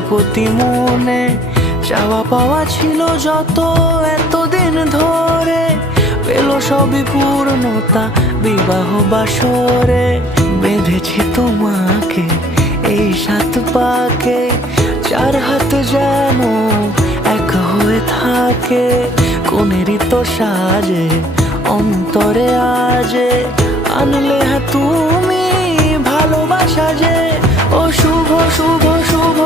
প্রজাপতি মনে চাওয়া পাওয়া ছিল যত এতদিন ধরে, পেল সবই পূর্ণতা বিবাহ বাসরে। বেঁধেছি তোমাকে এই 7 পাকে, 4 হাত যেন এক হয়ে থাকে। কোনেরই তো সাজে অন্তরে আজে আনলে তুমি ভালোবাসা যে। ও শুভ শুভ শুভ